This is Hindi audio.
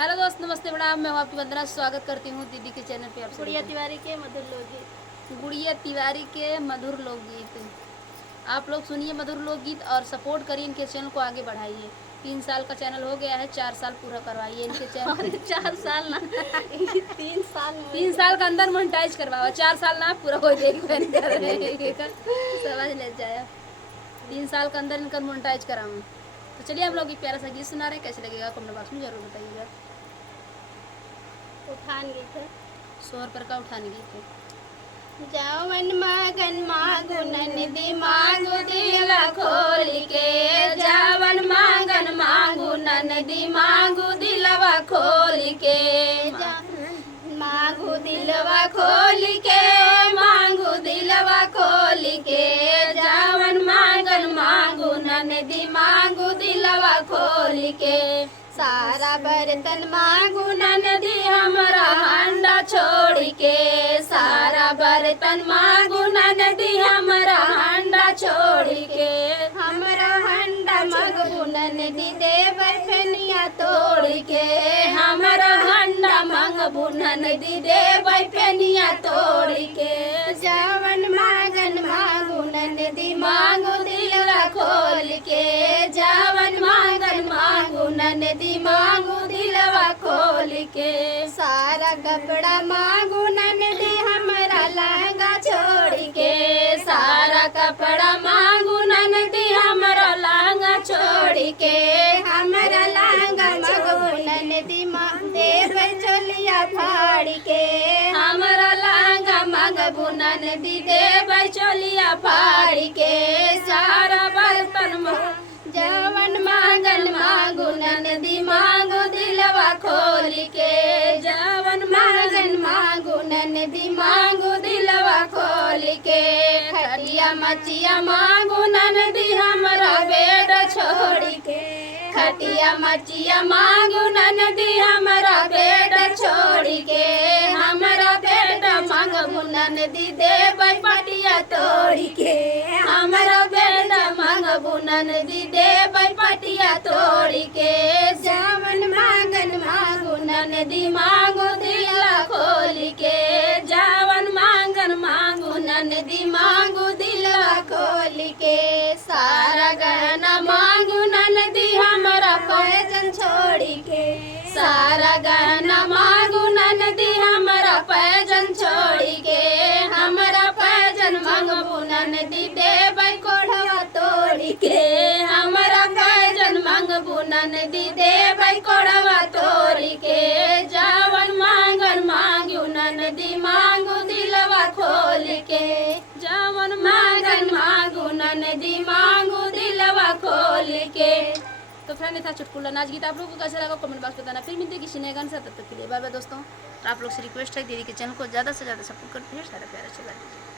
हेलो दोस्त, नमस्ते प्रणाम। मैं हूँ आपकी वंदना, स्वागत करती हूँ दीदी के चैनल पे। आप गुड़िया तिवारी के मधुर लोकगीत। गुड़िया तिवारी के मधुर लोकगीत। आप लोग सुनिए मधुर लोकगीत और सपोर्ट करिए, इनके चैनल को आगे बढ़ाइए। 3 साल का चैनल हो गया है, 4 साल पूरा करवाइए इनके चैनल। अरे 4 साल ना 3 साल में 3 साल का अंदर मोनेटाइज करवाओ, 4 साल ना पूरा हो जाएगी। समझ ले जाए, 3 साल के अंदर इनका मोनेटाइज कराऊँ। तो चलिए हम लोग एक प्यारा सा गीत सुना रहे हैं, कैसे लगेगा कमेंट बॉक्स में जरूर बताइएगा। उठान गीत है। 100 रुपये का उठाने गीत है। जावन मगन मांगू ननदी मांगू दिल खोल के, जावन मगन मांगू ननदी मांगू दिलवा खोल के, मांगू दिलवा खोल के, मांगू दिलवा खोल के, जावन मगन मांगू ननदी मांगू दिलवा खोल के, सारा बर्तन मांगू ननदी हमरा हंडा छोड़ के, सारा बर्तन मांगू ननदी हमरा हंडा छोड़ के, हमरा हंडा मांगू ननदी देव फेनिया तोड़ के, हमरा हंडा मांगू ननदी देव फेनिया तोड़ के, जावन मांगन मांगू ननदी मांगू दिलवा खोल के, जावन मांगन मांगू ननदी मांगू दिलवा खोल के, सारा कपड़ा मांगू ननदी हमरा लहंगा छोड़ के, सारा कपड़ा मांगू ननदी हमरा लहंगा छोड़ के, हमरा लहंगा मांगू ननदी देव चोलिया फाड़ के, हमरा लहंगा मांगू ननदी देव चोलिया फाड़ के, सारा बर्तन जवन मांगन मांगू ननदी मांगू दिलवा खोल के, जवन मांगन मांगू ननदी मांगू दिलवा खोल के, खटिया मचिया मांगू ननदी हमरा बेड छोड़ के, खटिया मचिया मांगू ननदी हमरा बेड छोड़ के, हमरा बेड मांगू ननदी देव पटिया तोड़ के, हमरा बेड मांगू ननदी देव पटिया तोड़ के, जावन मांगन मांगू ननदी मांगू दिलवा खोल के, जावन मांगन मांगू ननदी मांगू दिलवा खोल के, सारा गहना मांगू ननदी हमरा पैजन छोड़ के, सारा गहना मांगू ननदी हमरा पैजन छोड़ के, हमरा पैजन मांगू ननदी देव कोढ़वा तोड़ के, हमरा पैजन मांगू ननदी देव कोढ़वा तोड़ के, जावन मांगन मांगू ननदी मांगू दिलवा खोल के, जावन मांगन मांगू ननदी मांगू दिलवा खोल के। तो फ्रेंड, ये था चुटकुला नाच गीत। आप लोगों को कैसा लगा कमेंट बॉक्स में बताना। फिर मिलते हैं किसी नए गाने से, तब तक के लिए बाय बाय दोस्तों। और आप लोग से रिक्वेस्ट है, दीदी के चैनल को ज़्यादा से ज़्यादा सपोर्ट करते हैं, सारा प्यारा चला दीजिए।